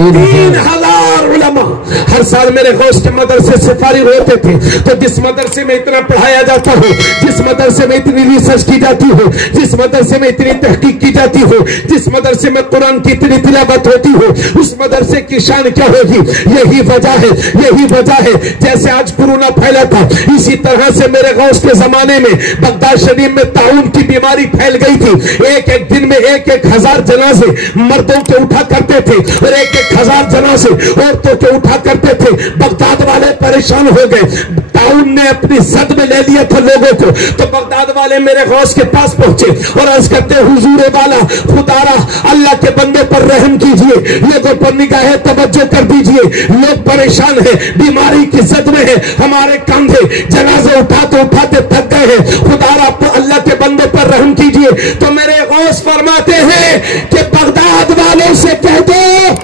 3000 علماء ہر سال میرے غوث کے مدرسے سے فارغ ہوتے تھے. تو جس مدرسے میں اتنا پڑھایا جاتا ہو, جس مدرسے میں اتنی ریسرچ کی جاتی ہو, جس مدرسے میں اتنی تحقیق کی جاتی ہو, جس مدرسے میں قرآن کی اتنی تلاوت ہوتی ہو, اس مدرسے کی شان کیا ہوگی؟ یہی وجہ ہے, یہی وجہ ہے. جیسے آج کورونا پھیلا تھا, اسی طرح سے میرے غوث کے زمانے میں بغداد شریف میں طاعون کی بیماری پھیل گئی تھی. ایک دن میں 1000 جنازے مردوں کے اٹھا کرتے تھے اور 1000 جنازے عورتوں کے اٹھا کرتے تھے. بغداد والے پریشان ہو گئے. طاعون نے اپنی زد میں لے لیا تھا لوگوں کو. تو بغداد والے میرے غوث کے پاس پہنچے اور عرض کرتے, حضور والا خدارا اللہ کے بندے پر رحم کیجئے, لوگوں پر نگاہ توجہ کر دیجئے, لوگ پریشان ہیں, بیماری کی زد میں ہے, ہمارے کندھے جنازے اٹھاتے اٹھاتے تھک گئے ہیں, خدارا اللہ کے بندے پر رحم کیجئے. تو میرے غوث فرماتے ہیں کہ بغداد والوں سے کہہ دو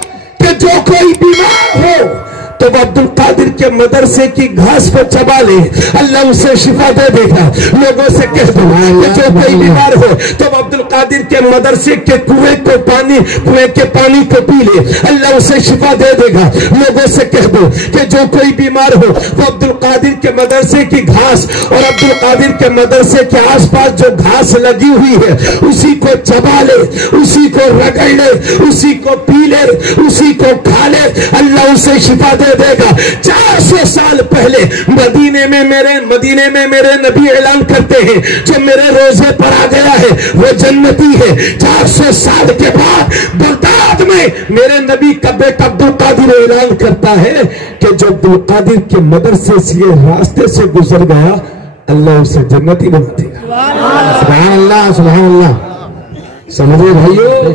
کہ جو کوئی بیمار ہو تو وہ عبد القادر کے مدرسے کی گھاس کو چبا لے, اللہ اسے شفا دے دے گا. لوگوں سے کہہ دو کہ جو کوئی بیمار ہو تو وہ عبد القادر کے مدرسے کے کنویں کے پانی کو پی لے, اللہ اسے شفا دے دے گا. لوگوں سے کہہ دو کہ جو کوئی بیمار ہو وہ عبد القادر کے مدرسے کی گھاس اور عبد القادر کے مدرسے کے آس پاس جو گھاس لگی ہوئی ہے اسی کو چبا لے, اسی کو رگڑ لے, اسی کو پی لے, اسی کو کھا لے, اللہ اسے شفا دے دے گا. 400 سال پہلے مدینے میں میرے نبی اعلان کرتے ہیں, جو میرے روزے پر آ گیا ہے وہ جنتی ہے. 400 سال کے بعد بغداد میں میرے نبی کا بیٹا عبد القادر اعلان کرتا ہے کہ جو عبد القادر کے مدرسے سے راستے سے گزر گیا اللہ اسے جنتی بنا دے گا. سبحان اللہ, سبحان اللہ. سمجھے بھائیو, بے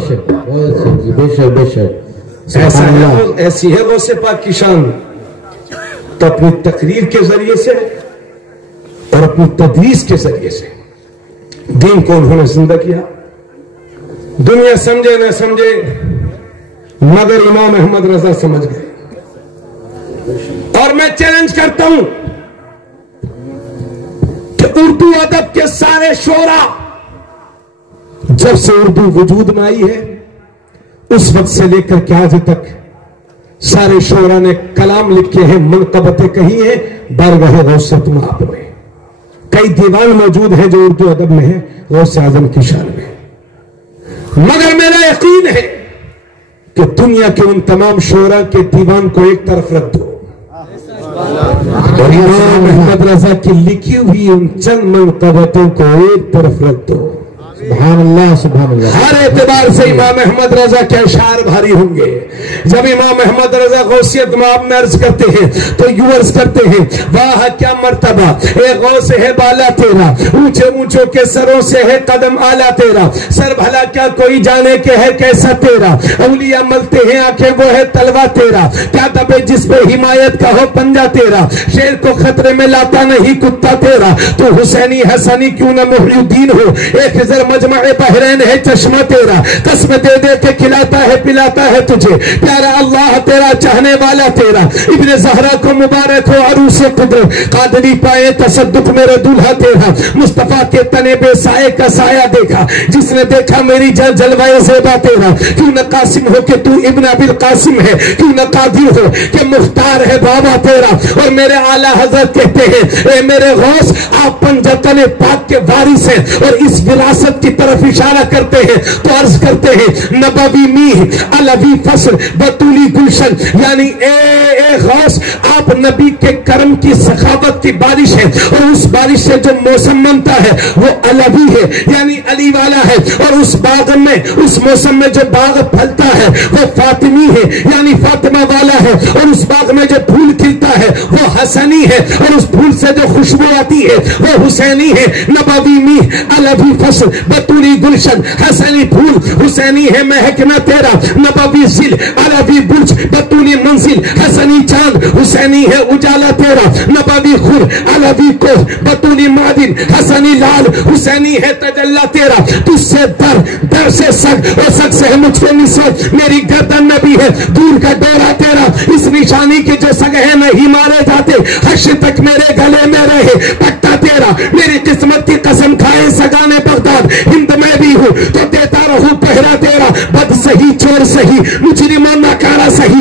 شک بے شک ایسی ہے غوث پاک کی شان. تو اپنی تقریر کے ذریعے سے اور اپنی تدریس کے ذریعے سے دین کو انہوں نے زندہ کیا. دنیا سمجھے نہ سمجھے مگر امام احمد رضا سمجھ گئے. اور میں چیلنج کرتا ہوں کہ اردو ادب کے سارے شعراء جب سے اردو وجود میں آئی ہے اس وقت سے لے کر کے آج تک سارے شعراء نے کلام لکھے ہیں, منقبتیں کہی ہیں بارگاہ غوث مآب میں. کئی دیوان موجود ہیں جو اردو ادب میں ہیں غوث اعظم کی شان میں. مگر میرا یقین ہے کہ دنیا کے ان تمام شعراء کے دیوان کو ایک طرف رکھ دو اور امام احمد رضا کی لکھی ہوئی ان چند منقبتوں کو ایک طرف رکھ دو. سبحان اللہ, سبحان اللہ. ہر اعتبار سے امام احمد رضا کے اشعار بھاری ہوں گے. جب امام احمد رضا غوثیت مآب میں عرض کرتے ہیں تو یوں عرض کرتے ہیں, واہ کیا مرتبہ اے غوث ہے بالا تیرا, اونچے اونچوں کے سروں سے ہے قدم آلہ تیرا, سر بھلا کیا کوئی جانے کہ ہے کیسا تیرا, اولیاء ملتے ہیں آنکھیں وہ ہے تلوا تیرا, کیا دبے جس پہ حمایت کا ہو پنجہ تیرا, شیر کو خطرے میں لاتا نہیں کتا تیرا, تو حسینی حسنی کیوں نہ محی الدین ہو, ایک خضر مجمع بحرین ہے چشمہ تیرا, قسم دے دے کے کھلاتا ہے پلاتا ہے تجھے, پیارا اللہ تیرا چاہنے والا تیرا, ابن زہرا کو مبارک ہو عروس قدرت, قادری پائے تصدق میرے دلہا تیرا, مصطفیٰ کے تنے بے سائے کا سایہ دیکھا, جس نے دیکھا میری جلوہ زیبا تیرا, کیوں نہ قاسم ہو کہ تو ابن ابی القاسم ہے, کیوں نہ قادر ہو کہ مختار ہے بابا تیرا. اور میرے اعلیٰ حضرت کہتے ہیں اے میرے غوث آپ پنجتن پاک کے وارث ہیں, اور اس وراثت کی طرف اشارہ کرتے ہیں تو عرض کرتے ہیں نبوی میہ علوی فصل بطولی گلشن, یعنی اے غوث آپ نبی کے کرم کی سخاوت کی بارش ہے, اور اس بارش سے جو موسم بنتا ہے وہ علوی ہے یعنی علی والا ہے, اور اس باغ میں اس موسم میں جو باغ پھلتا ہے وہ فاطمی ہے یعنی فاطمہ والا ہے, اور اس باغ میں جو پھول کھلتا ہے وہ حسنی ہے, اور اس پھول سے جو خوشبو آتی ہے وہ حسینی ہے. نبوی میہ علوی فصل بطولی گلشن, حسنی پھول حسینی ہے مہکنا تیرا, نبوی ذل علوی برج بطولی منزل, حسنی چاند حسینی ہے اجالا تیرا, نبوی خور علوی کوہ بطولی معدن, حسنی لال حسینی ہے تجلا تیرا, تجھ سے در سے سگ اور سگ سے مجھ کے نسبت, میری گردن میں بھی ہے دور کا ڈورا تیرا, اس نشانی کے جو سگ ہے نہیں مارے جاتے, حشر تک میرے گلے میں رہے پٹا تیرا, میری قسمت کی قسم کھائے سگانے بغداد, ہند میں بھی ہوں تو دیتا رہوں پہرا تیرا, بد سہی چور سہی مجرمہ ناکارہ سہی,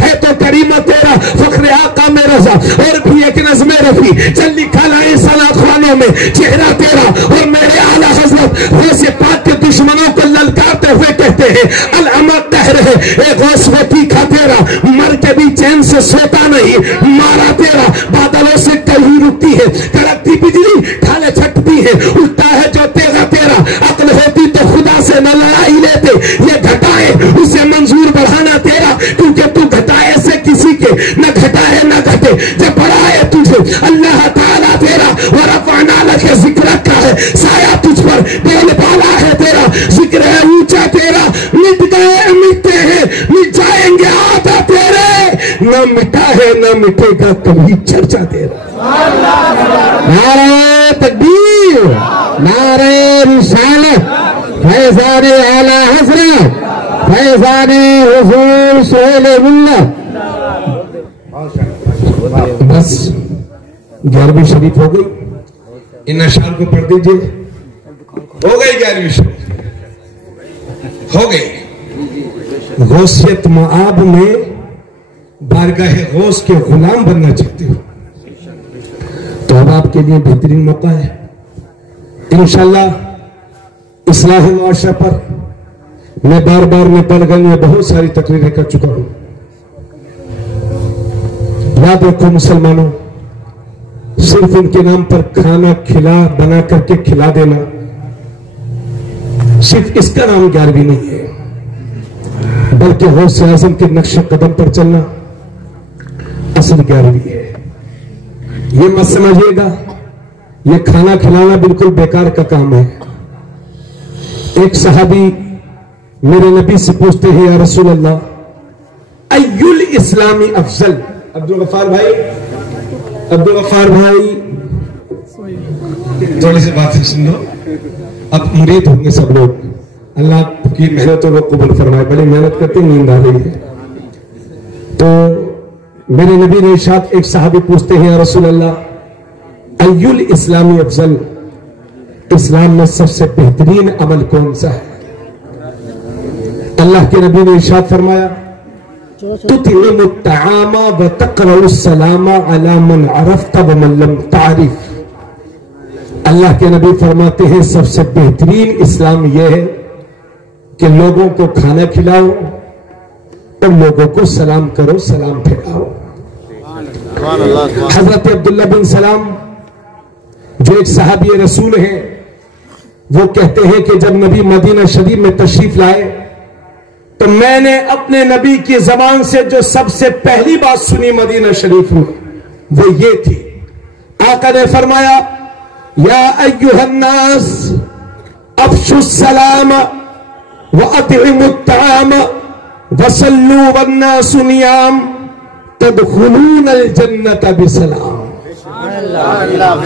ہے تو کریمہ تیرا فخر آقا میں رضا. اور بھی ایک نظم رفی چلی کھلائے سنا خوانوں میں چہرہ تیرا. اور میرے اعلیٰ حضرت غوث پاک کے دشمنوں کو للکارتے ہوئے کہتے ہیں العمر کہہ رہے اے غوث وہ تیکھا تیرا مر کے بھی چین سے سوتا نہیں. مارا تیرا بادلوں سے کہیں رکتی ہے کڑکتی بجلی ڈھالے چھٹتی ہے. اٹھتا ہے جو تیغا تیرا عقل ہوتی تو خدا سے نہ لڑائی لیتے. یہ گھٹائے اسے منظور بڑھانا تیرا کیونکہ تو گھٹائے سے کسی کے نہ گھٹائے نہ گھٹے. جب بڑھائے تجھے اللہ تعالیٰ تیرا ورفعنا لک ذکر رکھا ہے سایہ تجھ پر بول بالا ہے تیرا ذکر ہے اونچا تیرا. مٹ گئے مٹتے ہیں مٹ جائیں گے آتا تیرے نہ مٹا ہے نہ مٹے گا کبھی چرچا تیرا. نعرہ تکبیر نعرہ رسالت فیضان اعلیٰ حضرت فیضان حضور سہیل ملہ. بس 11ویں شریف ہو گئی. ان اشعار کو پڑھ دیجئے. ہو گئی 11ویں شریف ہو گئی. غوثیت معاب میں بارگاہ غوث کے غلام بننا چاہتے ہو تو اب آپ کے لیے بہترین موقع ہے. انشاءاللہ اصلاح معاشرہ پر میں بار بار نیپال گنج میں بہت ساری تقریریں کر چکا ہوں. یاد رکھو مسلمانوں صرف ان کے نام پر کھانا کھلا بنا کر کے کھلا دینا صرف اس کا نام 11ویں نہیں ہے بلکہ غوث اعظم کے نقش قدم پر چلنا اصل 11ویں ہے. یہ مت سمجھیے گا یہ کھانا کھلانا بالکل بیکار کا کام ہے. ایک صحابی میرے نبی سے پوچھتے ہیں یا رسول اللہ ای الاسلامی افضل. عبدالغفار بھائی تھوڑی سی بات سن لو. اب مرید ہوں گے سب لوگ. اللہ کی محنتوں کو قبول فرمائے. بڑی محنت کرتے نیند آ رہی ہے. تو میرے نبی نے ارشاد ایک صحابی پوچھتے ہیں یا رسول اللہ ای الاسلامی افضل اسلام میں سب سے بہترین عمل کون سا ہے. اللہ کے نبی نے ارشاد فرمایا تطعم الطعام وتقرأ السلام على من عرفت ومن لم تعرف. اللہ کے نبی فرماتے ہیں سب سے بہترین اسلام یہ ہے کہ لوگوں کو کھانا کھلاؤ اور لوگوں کو سلام کرو سلام پھیلاؤ. حضرت عبداللہ بن سلام جو ایک صحابی رسول ہیں وہ کہتے ہیں کہ جب نبی مدینہ شریف میں تشریف لائے تو میں نے اپنے نبی کی زبان سے جو سب سے پہلی بات سنی مدینہ شریف میں وہ یہ تھی. آقا نے فرمایا یا ایھا الناس افشوا السلام واطعموا الطعام وصلوا والناس نيام تدخلون الجنة بسلام.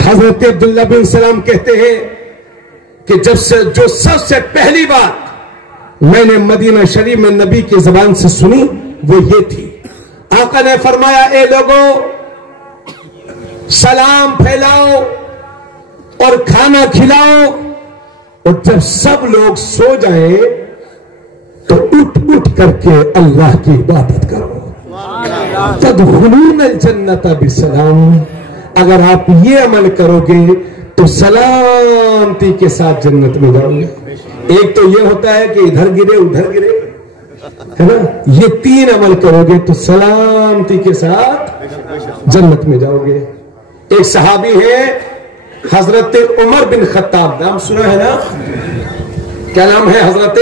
حضرت عبداللہ بن سلام کہتے ہیں کہ جو سب سے پہلی بات میں نے مدینہ شریف میں نبی کی زبان سے سنی وہ یہ تھی. آقا نے فرمایا اے لوگوں سلام پھیلاؤ اور کھانا کھلاؤ اور جب سب لوگ سو جائیں تو اٹھ کر کے اللہ کی عبادت کرو. تدخلون الجنت بسلام. اگر آپ یہ عمل کرو گے تو سلامتی کے ساتھ جنت میں جاؤ گے. ایک تو یہ ہوتا ہے کہ ادھر گرے ادھر گرے ہے نا. یہ 3 عمل کرو گے تو سلامتی کے ساتھ جنت میں جاؤ گے. ایک صحابی ہے حضرت عمر بن خطاب. نام سنا ہے نا. کیا نام ہے حضرت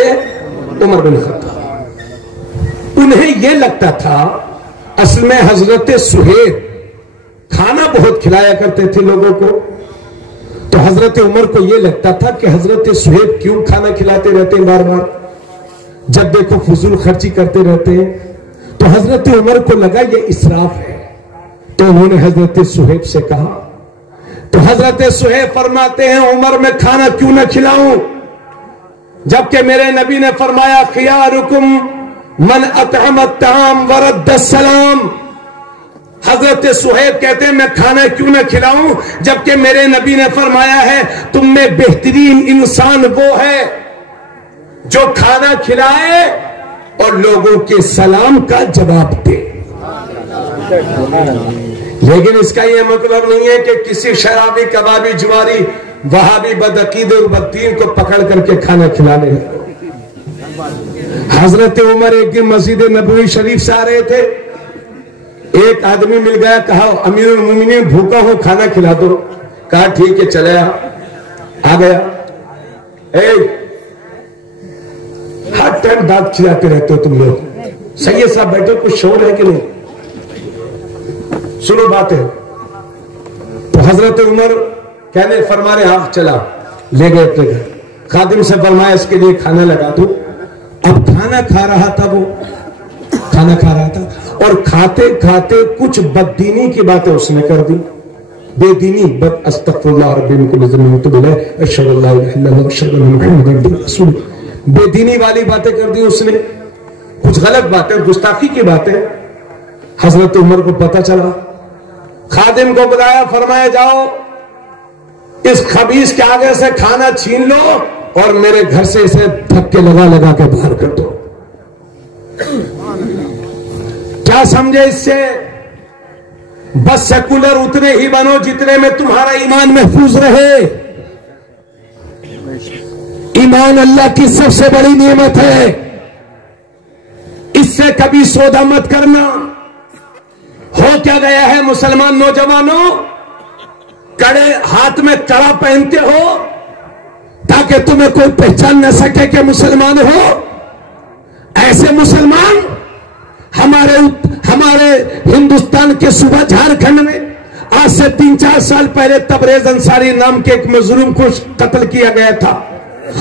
عمر بن خطاب. انہیں یہ لگتا تھا اصل میں حضرت سہیب کھانا بہت کھلایا کرتے تھے لوگوں کو تو حضرت عمر کو یہ لگتا تھا کہ حضرت سہیب کیوں کھانا کھلاتے رہتے ہیں بار بار جب دیکھو فضول خرچی کرتے رہتے ہیں. تو حضرت عمر کو لگا یہ اسراف ہے تو انہوں نے حضرت سہیب سے کہا. تو حضرت سہیب فرماتے ہیں عمر میں کھانا کیوں نہ کھلاؤں جبکہ میرے نبی نے فرمایا خیارکم من اطعم الطعام ورد السلام. حضرت سہیب کہتے ہیں میں کھانا کیوں نہ کھلاؤں جبکہ میرے نبی نے فرمایا ہے تم میں بہترین انسان وہ ہے جو کھانا کھلائے اور لوگوں کے سلام کا جواب دے. لیکن اس کا یہ مطلب نہیں ہے کہ کسی شرابی کبابی جواری وہابی بدعقید اور بددین کو پکڑ کر کے کھانا کھلانے ہیں۔ حضرت عمر ایک دن مسجد نبوی شریف سے آ رہے تھے، ایک آدمی مل گیا، کہا امیر المومنین بھوکا ہوں کھانا کھلا دو، کہا ٹھیک ہے چلے آ گیا۔ ہر ٹائم دانت کھلاتے رہتے ہو تم لوگ، سید صاحب بیٹھے کچھ شور ہے کہ نہیں؟ سنو بات ہے۔ تو حضرت عمر کہنے فرما رہے ہاں چلا، لے گئے اپنے گھر، خادم سے فرمایا اس کے لیے کھانا لگا دو۔ اب کھانا کھا رہا تھا، وہ کھانا کھا رہا تھا اور کھاتے کھاتے کچھ بددینی کی باتیں اس نے کر دی، بے دینی، بد استغفر اللہ ربی من کل ذنب واتوب الیہ اشہد ان لا الہ الا اللہ واشہد ان محمدا رسول اللہ۔ بے دینی والی باتیں کر دی اس نے، کچھ غلط باتیں، گستاخی کی باتیں۔ حضرت عمر کو پتہ چلا، خادم کو بلایا، فرمایا جاؤ اس خبیث کے آگے سے کھانا چھین لو اور میرے گھر سے اسے دھکے لگا لگا کے باہر کر دو۔ کیا سمجھے اس سے؟ بس سیکولر اتنے ہی بنو جتنے میں تمہارا ایمان محفوظ رہے۔ ایمان اللہ کی سب سے بڑی نعمت ہے، اس سے کبھی سودا مت کرنا۔ ہو کیا گیا ہے مسلمان نوجوانوں، کڑے ہاتھ میں کڑا پہنتے ہو تاکہ تمہیں کوئی پہچان نہ سکے کہ مسلمان ہو۔ ایسے مسلمان ہمارے ہندوستان کے صوبہ جھارکھنڈ میں آج سے 3-4 سال پہلے تبریز انصاری نام کے ایک مظلوم کو قتل کیا گیا تھا،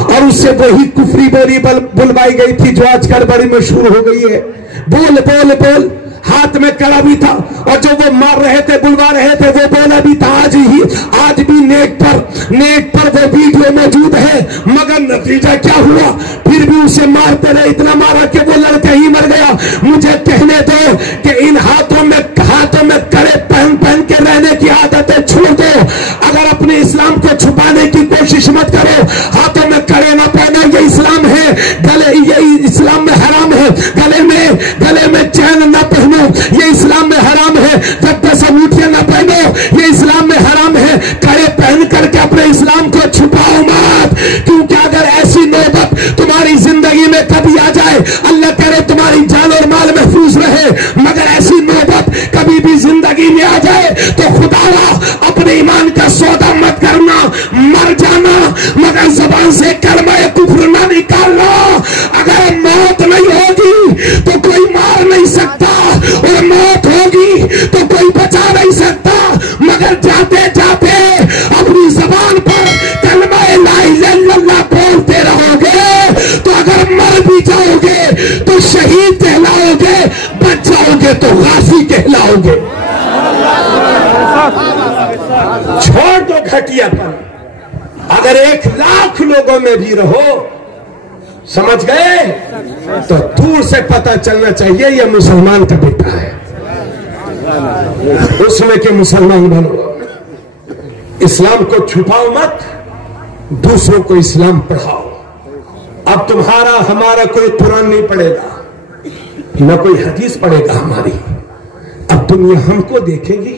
اور اس سے وہی کفری بولی بلوائی گئی تھی جو آج کل بڑی مشہور ہو گئی ہے، بول بول بول۔ ہاتھ میں کڑا بھی تھا اور جو وہ مار رہے تھے، بلوا رہے تھے، وہ بولا بھی تھا۔ آج بھی نیٹ پر وہ ویڈیو موجود ہے، مگر نتیجہ کیا ہوا؟ پھر بھی اسے مارتے رہے، اتنا مارا کہ وہ لڑکا ہی مر گیا۔ مجھے کہنے دو کہ ان ہاتھوں میں کڑے پہن کے رہنے کی عادتیں چھوڑ دو۔ اگر اپنے اسلام کو چھپانے کی کوشش مت کرو، ہاتھوں میں کڑے نہ پہنو، یہ اسلام ہے، یہ اسلام میں حرام ہے۔ گلے میں چین نہ پہنو، یہ اسلام میں حرام ہے۔ جب تک انگوٹھیاں نہ پہنو، یہ اسلام میں حرام ہے۔ کڑے پہن کر کے اپنے اسلام کو چھپاؤ مت، کیونکہ اگر ایسی نوبت تمہاری زندگی میں کبھی آ جائے، اللہ کرے تمہاری جان اور مال محفوظ رہے، مگر ایسی نوبت کبھی بھی زندگی میں آ جائے تو خدایا اپنے ایمان کا سودا مت کرنا، مر جانا مگر زبان سے کلمہ کفر نہ نکالنا۔ اگر موت نہیں ہوگی تو کوئی مار نہیں سکتا، اور موت ہوگی تو کوئی بچا نہیں سکتا، مگر جاتے جاتے اپنی زبان پر کلمہ لا الہ الا اللہ بولتے رہو گے تو اگر مر بھی جاؤ گے تو شہید کہلاؤ گے، بچ جاؤ گے تو غازی کہلاؤ گے۔ چھوڑ دو گھٹیا پن، اگر 1,00,000 لوگوں میں بھی رہو، سمجھ گئے، تو دور سے پتہ چلنا چاہیے یہ مسلمان کا بیٹا ہے، اس میں کہ مسلمان بنو۔ اسلام کو چھپاؤ مت، دوسروں کو اسلام پڑھاؤ۔ اب تمہارا ہمارا کوئی قرآن نہیں پڑھے گا، نہ کوئی حدیث پڑھے گا ہماری۔ اب دنیا ہم کو دیکھے گی،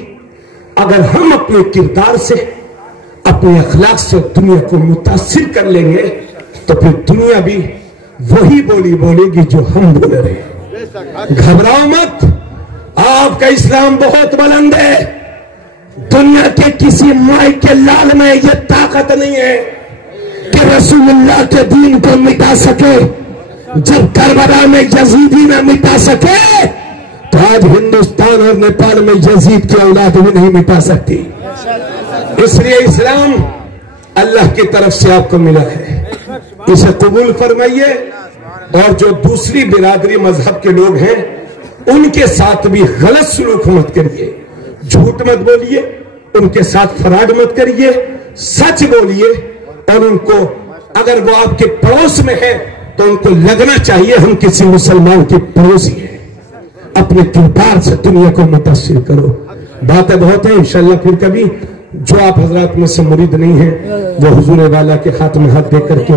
اگر ہم اپنے کردار سے، اپنے اخلاق سے دنیا کو متاثر کر لیں گے تو پھر دنیا بھی وہی بولی بولے گی جو ہم بول رہے ہیں۔ گھبراؤ مت، آپ کا اسلام بہت بلند ہے، دنیا کے کسی مائی کے لال میں یہ طاقت نہیں ہے کہ رسول اللہ کے دین کو مٹا سکے۔ جب کربلا میں یزیدی نہ مٹا سکے تو آج ہندوستان اور نیپال میں یزید کی اولاد بھی نہیں مٹا سکتی۔ اس لیے اسلام اللہ کی طرف سے آپ کو ملا ہے، اسے قبول فرمائیے، اور جو دوسری برادری مذہب کے لوگ ہیں ان کے ساتھ بھی غلط سلوک مت کریے، جھوٹ مت بولیے، ان کے ساتھ فراڈ مت کریے، سچ بولیے، اور ان کو اگر وہ آپ کے پڑوس میں ہے تو ان کو لگنا چاہیے ہم کسی مسلمان کے پڑوسی ہیں۔ اپنے کردار سے دنیا کو متاثر کرو۔ باتیں بہت ہیں، انشاءاللہ پھر کبھی۔ جو آپ حضرات میں سے مرید نہیں ہیں وہ حضور والا کے ہاتھ میں ہاتھ دے کر کے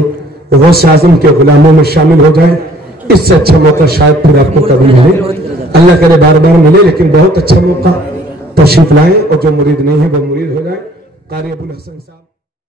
غوث اعظم کے غلاموں میں شامل ہو جائیں، اس سے اچھا موقع شاید پھر آپ کو کبھی ملے۔ اللہ کرے بار بار ملے، لیکن بہت اچھا موقع، تشریف لائیں اور جو مرید نہیں ہے وہ مرید ہو جائے۔ قاری ابو الحسن صاحب